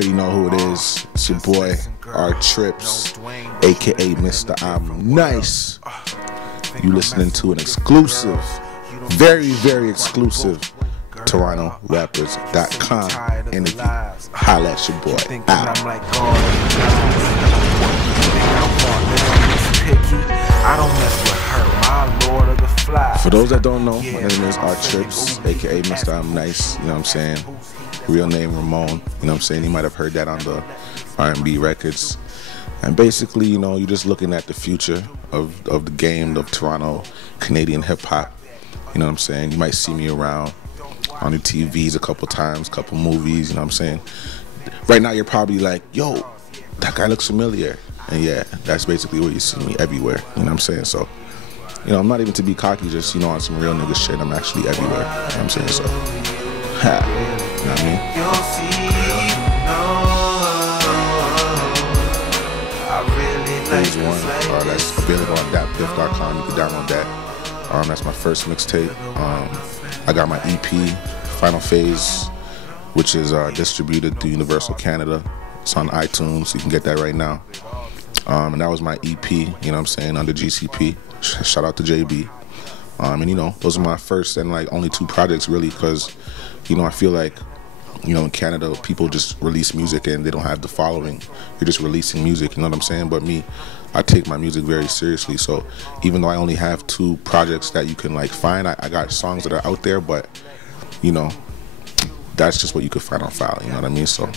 Already know who it is. It's your boy R-Tripz, aka Mr. I'm Nice. You listening to an exclusive, very, very exclusive TorontoRappers.com interview. Holla at your boy. Out. For those that don't know, my name is R-Tripz, aka Mr. I'm Nice. You know what I'm saying? Real name Ramon. You know what I'm saying? You might have heard that on the R&B records. And basically, you know, you're just looking at the future of the game of Toronto Canadian hip hop. You know what I'm saying? You might see me around on the TVs a couple times, couple movies. You know what I'm saying? Right now, you're probably like, yo, that guy looks familiar. And yeah, that's basically where you see me everywhere. You know what I'm saying? So, you know, I'm not even to be cocky, just, you know, on some real nigga shit. I'm actually everywhere. You know what I'm saying? So, ha. You know what I mean? Here's one that's available on d-pyrde.com. You can download that. That's my first mixtape. I got my EP, Final Phase, which is distributed through Universal Canada. It's on iTunes. You can get that right now. And that was my EP, you know what I'm saying, under GCP. Shout out to JB. And you know, those are my first and like only two projects really, because, you know, I feel like, you know, in Canada, people just release music and they don't have the following. You're just releasing music, you know what I'm saying? But me, I take my music very seriously. So even though I only have two projects that you can like find, I got songs that are out there, but, you know, that's just what you could find on file, you know what I mean? So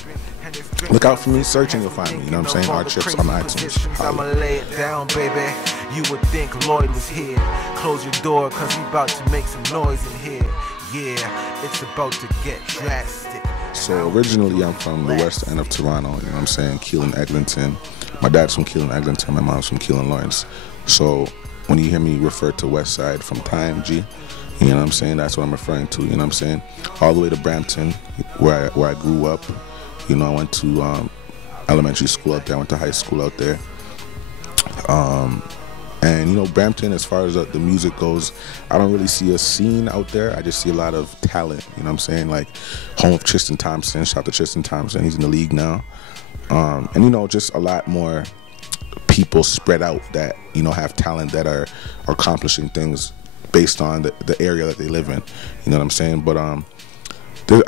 look out for me, search and you'll find me, you know what I'm saying? R-Tripz on iTunes. I'ma lay it down, baby. You would think Lloyd was here. Close your door, cause he about to make some noise in here. Yeah, it's about to get drastic. So originally I'm from the west end of Toronto, you know what I'm saying, Keelan, Eglinton. My dad's from Keelan, Eglinton, my mom's from Keelan, Lawrence. So when you hear me refer to west side from time, G, you know what I'm saying, that's what I'm referring to, you know what I'm saying? All the way to Brampton, where I grew up. You know, I went to elementary school out there, I went to high school out there. And, you know, Brampton, as far as the music goes, I don't really see a scene out there. I just see a lot of talent, you know what I'm saying? Like, home of Tristan Thompson, shout out to Tristan Thompson, he's in the league now. And, you know, just a lot more people spread out that, you know, have talent that are accomplishing things based on the area that they live in, you know what I'm saying? But I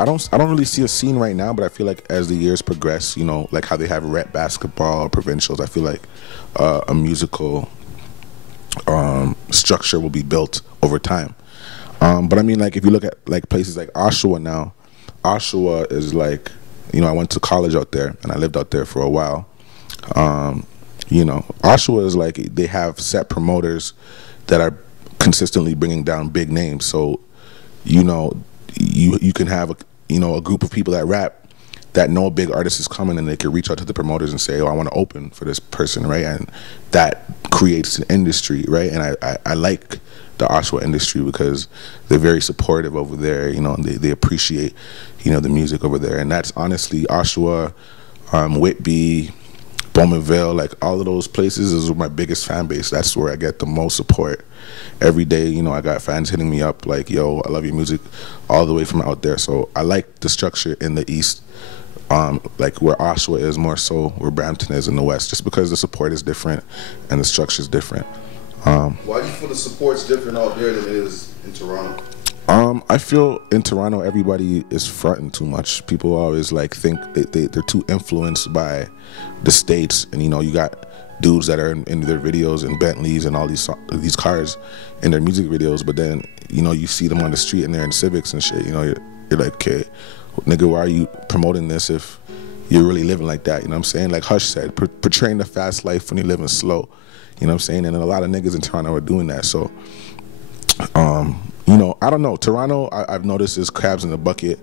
don't really see a scene right now, but I feel like as the years progress, you know, like how they have rep basketball, provincials, I feel like a musical structure will be built over time. But I mean, like, if you look at like places like Oshawa now, Oshawa is like, you know, I went to college out there and I lived out there for a while. You know, Oshawa is like, they have set promoters that are consistently bringing down big names. So, you know, you can have a group of people that rap that know a big artist is coming, and they can reach out to the promoters and say, oh, I want to open for this person, right? And that creates an industry, right? And I like the Oshawa industry because they're very supportive over there, you know, and they appreciate, you know, the music over there. And that's honestly Oshawa, Whitby, Bowmanville, like all of those places is my biggest fan base. That's where I get the most support. Every day, you know, I got fans hitting me up like, yo, I love your music, all the way from out there. So I like the structure in the east, like where Oshawa is more so where Brampton is in the west, just because the support is different and the structure is different. Why do you feel the support's different out there than it is in Toronto? I feel in Toronto everybody is fronting too much. People always like think they're too influenced by the States, and you know, you got dudes that are in their videos in Bentleys and all these cars in their music videos, but then, you know, you see them on the street and they're in Civics and shit, you know, you're like, okay, nigga, why are you promoting this if you're really living like that, you know what I'm saying? Like Hush said, portraying the fast life when you're living slow, you know what I'm saying? And a lot of niggas in Toronto are doing that. So, you know, I don't know, Toronto, I've noticed is crabs in the bucket.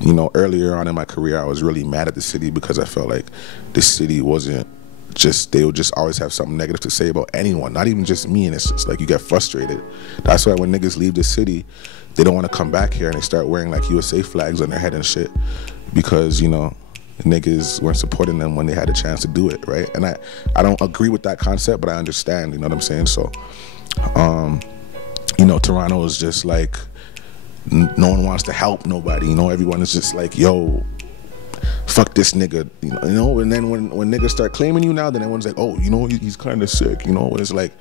You know, earlier on in my career, I was really mad at the city because I felt like the city wasn't just, they would just always have something negative to say about anyone, not even just me, and it's just like you get frustrated. That's why when niggas leave the city, they don't want to come back here and they start wearing like USA flags on their head and shit because, you know, niggas weren't supporting them when they had a chance to do it, right? And I don't agree with that concept, but I understand, you know what I'm saying? So, you know, Toronto is just like, no one wants to help nobody, you know, everyone is just like, yo, fuck this nigga, you know. And then when niggas start claiming you now, then everyone's like, oh, you know, he's kind of sick, you know. And it's like,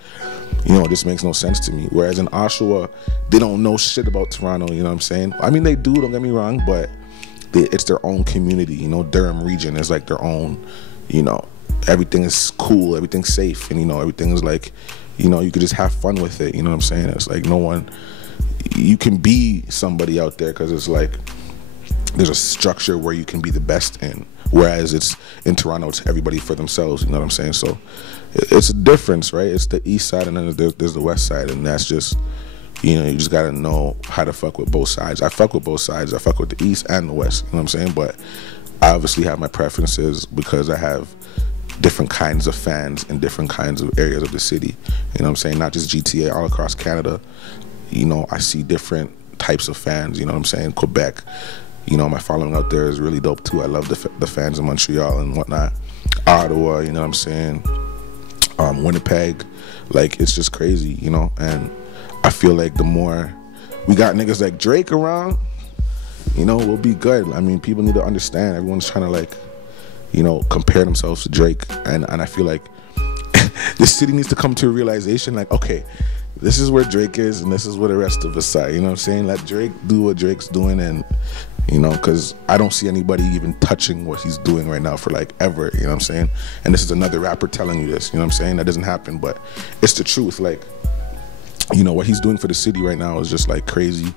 you know, this makes no sense to me. Whereas in Oshawa, they don't know shit about Toronto, you know what I'm saying? I mean, they do, don't get me wrong, but it's their own community, you know. Durham region is like their own, you know, everything is cool, everything's safe, and, you know, everything is like, you know, you could just have fun with it, you know what I'm saying? It's like no one, you can be somebody out there because it's like there's a structure where you can be the best in. Whereas it's in Toronto, it's everybody for themselves, you know what I'm saying? So it's a difference, right? It's the east side and then there's the west side, and that's just, you know, you just gotta know how to fuck with both sides. I fuck with both sides. I fuck with the east and the west, you know what I'm saying? But I obviously have my preferences because I have different kinds of fans in different kinds of areas of the city, you know what I'm saying? Not just GTA, all across Canada, you know, I see different types of fans, you know what I'm saying? Quebec, you know, my following out there is really dope too. I love the fans in Montreal and whatnot. Ottawa, you know what I'm saying? Winnipeg, like, it's just crazy, you know? And I feel like the more we got niggas like Drake around, you know, we'll be good. I mean, people need to understand. Everyone's trying to, like, you know, compare themselves to Drake. And I feel like this city needs to come to a realization, like, okay, this is where Drake is and this is where the rest of us are, you know what I'm saying? Let Drake do what Drake's doing, and, you know, because I don't see anybody even touching what he's doing right now for, like, ever, you know what I'm saying? And this is another rapper telling you this, you know what I'm saying? That doesn't happen, but it's the truth. Like, you know, what he's doing for the city right now is just, like, crazy.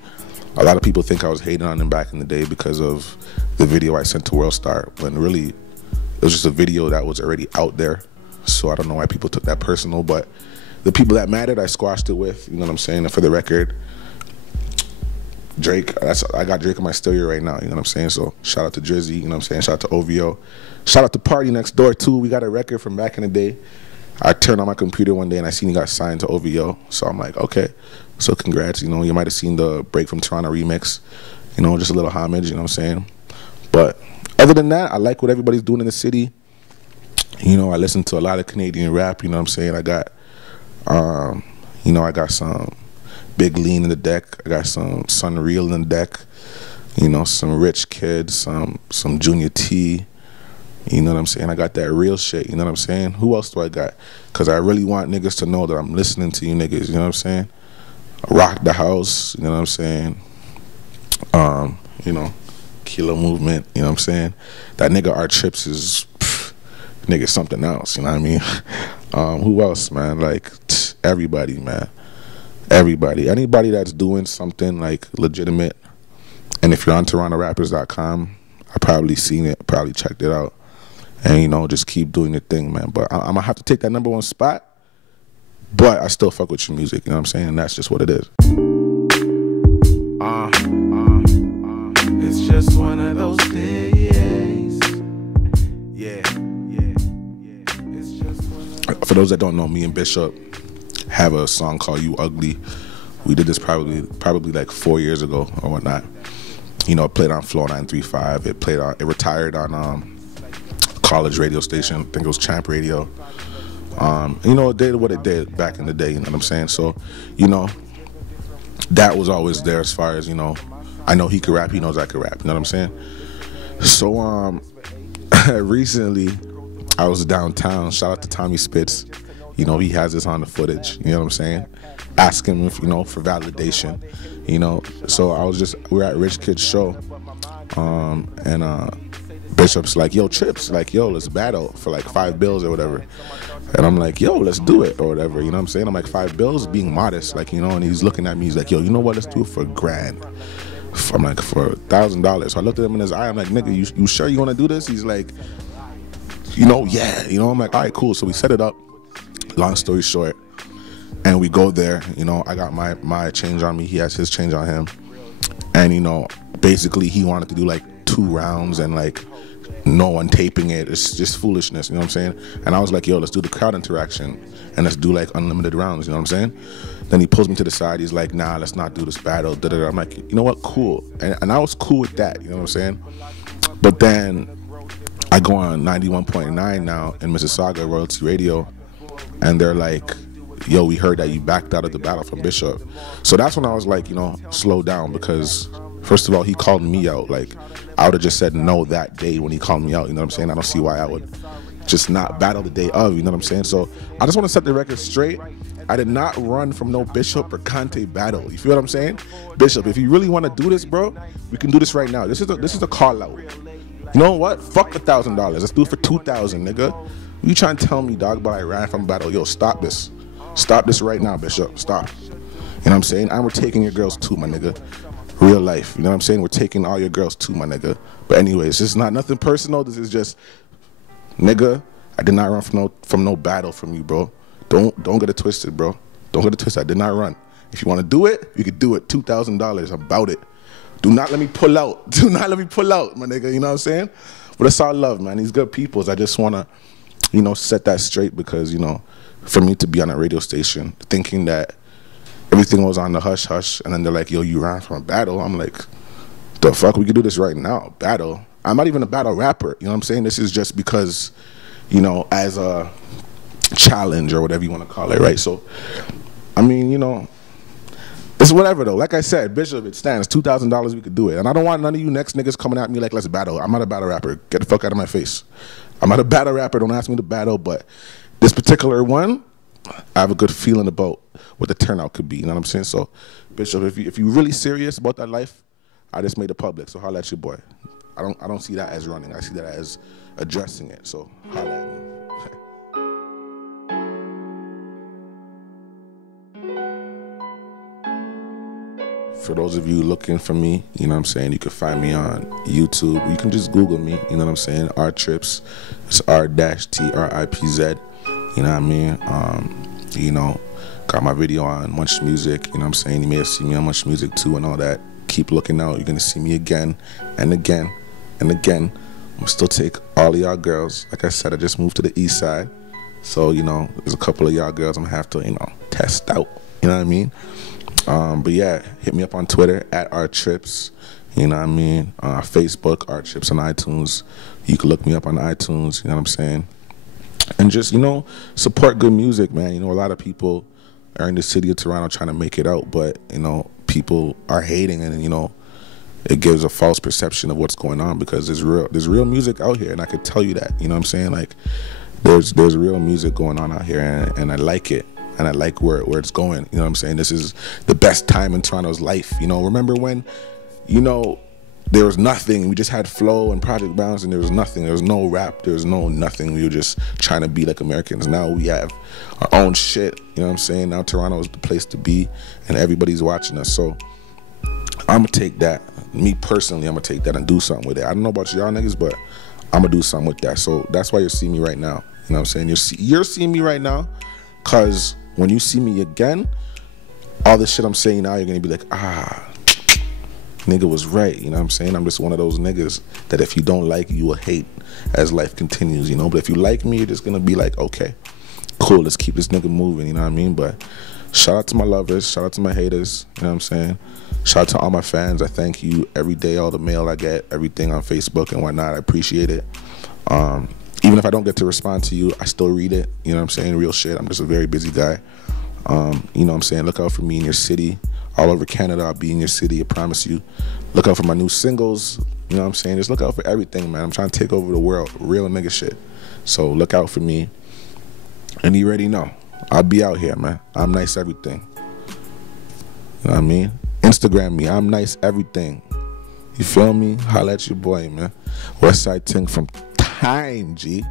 A lot of people think I was hating on him back in the day because of the video I sent to Worldstar, when really it was just a video that was already out there. So I don't know why people took that personal, but the people that mattered, I squashed it with, you know what I'm saying? And for the record, Drake, I got Drake in my stereo right now, you know what I'm saying? So shout out to Drizzy, you know what I'm saying? Shout out to OVO. Shout out to Party Next Door too. We got a record from back in the day. I turned on my computer one day and I seen he got signed to OVO. So I'm like, okay, so congrats, you know. You might have seen the Break from Toronto remix, you know, just a little homage, you know what I'm saying? But other than that, I like what everybody's doing in the city. You know, I listen to a lot of Canadian rap, you know what I'm saying? I got, you know, I got some Big Lean in the deck. I got some Sunreal in the deck. You know, some Rich Kid, some Junior T. You know what I'm saying? I got that real shit, you know what I'm saying? Who else do I got? Because I really want niggas to know that I'm listening to you niggas, you know what I'm saying? Rock the House, you know what I'm saying? You know, Kilo Movement, you know what I'm saying? That nigga R-Tripz is, nigga, something else, you know what I mean? Who else, man? Like, everybody, man. Everybody. Anybody that's doing something, like, legitimate. And if you're on TorontoRappers.com, I probably seen it, probably checked it out. And, you know, just keep doing your thing, man. But I'm going to have to take that #1 spot. But I still fuck with your music, you know what I'm saying? And that's just what it is. It's just one of those days. Yeah. It's just one of For those that don't know, me and Bishop have a song called You Ugly. We did this probably like 4 years ago or whatnot. You know, it played on Flow 935. It retired on college radio station. I think it was Champ Radio. You know, it did what it did back in the day, you know what I'm saying? So, you know, that was always there as far as, you know, I know he could rap, he knows I could rap, you know what I'm saying? So, recently, I was downtown, shout out to Tommy Spitz. You know, he has this on the footage, you know what I'm saying? Ask him if, you know, for validation, you know? So we were at Rich Kid's show, and Bishop's like, yo, Trips, like, yo, let's battle for like $5 or whatever. And I'm like, yo, let's do it or whatever, you know what I'm saying? I'm like, $5, being modest, like, you know, and he's looking at me, he's like, yo, you know what, let's do it for $1,000. I'm like, for $1,000. So I looked at him in his eye, I'm like, nigga, you sure you want to do this? He's like, you know, yeah, you know, I'm like, all right, cool. So we set it up, long story short, and we go there, you know, I got my change on me, he has his change on him, and, you know, basically he wanted to do like 2 rounds and like no one taping it. It's just foolishness, you know what I'm saying? And I was like, yo, let's do the crowd interaction and let's do like unlimited rounds, you know what I'm saying? Then he pulls me to the side, he's like, nah, let's not do this battle, da-da-da. I'm like, you know what, cool. And I was cool with that, you know what I'm saying? But then I go on 91.9 now in Mississauga, Royalty Radio, and they're like, yo, we heard that you backed out of the battle from Bishop. So that's when I was like, you know, slow down, because First of all, he called me out. Like, I would have just said no that day when he called me out. You know what I'm saying? I don't see why I would just not battle the day of. You know what I'm saying? So I just want to set the record straight. I did not run from no Bishop Brigante battle. You feel what I'm saying? Bishop, if you really want to do this, bro, we can do this right now. This is a call out. You know what? Fuck $1,000. Let's do it for $2,000, nigga. You trying to tell me, dog, but I ran from battle? Yo, stop this. Stop this right now, Bishop. Stop. You know what I'm saying? And we're taking your girls too, my nigga. Real life. You know what I'm saying? We're taking all your girls too, my nigga. But anyways, this is not nothing personal. This is just, nigga, I did not run from no battle from you, bro. Don't get it twisted, bro. Don't get it twisted. I did not run. If you want to do it, you could do it. $2,000. About it. Do not let me pull out. Do not let me pull out, my nigga. You know what I'm saying? But it's all love, man. These good peoples. I just want to, you know, set that straight because, you know, for me to be on a radio station thinking that everything was on the hush hush and then they're like, yo, you ran from a battle. I'm like, the fuck? We could do this right now. Battle. I'm not even a battle rapper. You know what I'm saying? This is just because, you know, as a challenge or whatever you want to call it, right? So, I mean, you know, it's whatever though. Like I said, Bishop, it stands. $2,000, we could do it. And I don't want none of you next niggas coming at me like, let's battle. I'm not a battle rapper. Get the fuck out of my face. I'm not a battle rapper. Don't ask me to battle. But this particular one, I have a good feeling about what the turnout could be. You know what I'm saying? So, Bishop, if you're really serious about that life, I just made it public. So holla at your boy. I don't see that as running. I see that as addressing it. So holla at me. For those of you looking for me, you know what I'm saying, you can find me on YouTube. You can just Google me, you know what I'm saying, R-Tripz. It's R-Tripz, you know what I mean? You know, got my video on Much Music, you know what I'm saying? You may have seen me on Much Music too and all that. Keep looking out. You're going to see me again and again and again. I'm going to still take all of y'all girls. Like I said, I just moved to the east side. So, you know, there's a couple of y'all girls I'm going to have to, you know, test out. You know what I mean? But yeah, hit me up on Twitter at R-Tripz. You know what I mean? Facebook, R-Tripz on iTunes. You can look me up on iTunes. You know what I'm saying? And just, you know, support good music, man. You know, a lot of people are in the city of Toronto trying to make it out, but, you know, people are hating and, you know, it gives a false perception of what's going on because there's real music out here, and I could tell you that. You know what I'm saying? Like, there's real music going on out here, and I like it. And I like where it's going. You know what I'm saying? This is the best time in Toronto's life. You know, remember when, you know, there was nothing. We just had Flow and Project Bounce, and there was nothing. There was no rap. There was no nothing. We were just trying to be like Americans. Now we have our own shit. You know what I'm saying? Now Toronto is the place to be, and everybody's watching us. So I'm going to take that. Me personally, I'm going to take that and do something with it. I don't know about y'all niggas, but I'm going to do something with that. So that's why you're seeing me right now. You know what I'm saying? You're seeing me right now because when you see me again, all this shit I'm saying now, you're going to be like, nigga was right. You know what I'm saying? I'm just one of those niggas that if you don't like, you will hate as life continues, you know? But if you like me, you're just going to be like, okay, cool, let's keep this nigga moving, you know what I mean? But shout out to my lovers, shout out to my haters, you know what I'm saying? Shout out to all my fans. I thank you every day, all the mail I get, everything on Facebook and whatnot. I appreciate it. Even if I don't get to respond to you, I still read it. You know what I'm saying? Real shit. I'm just a very busy guy. You know what I'm saying? Look out for me in your city. All over Canada, I'll be in your city, I promise you. Look out for my new singles. You know what I'm saying? Just look out for everything, man. I'm trying to take over the world. Real nigga shit. So look out for me. And you already know. I'll be out here, man. I'm nice everything. You know what I mean? Instagram me. I'm nice everything. You feel me? Holla at your boy, man. Westside Ting from Time, G.